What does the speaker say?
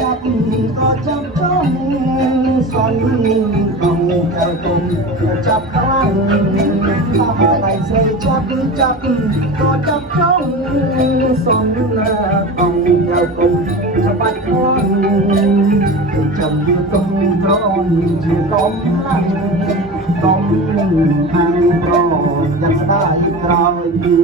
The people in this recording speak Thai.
จับก็จับจ้องสอนต้องใจตรงจับพลังอะไรใส่จับก็จับจ้องสอนต้องใจตรงจะปัดควันจำอยู่ตรงตรอนที่ต้มลังต้มทางรอยังได้คราวดี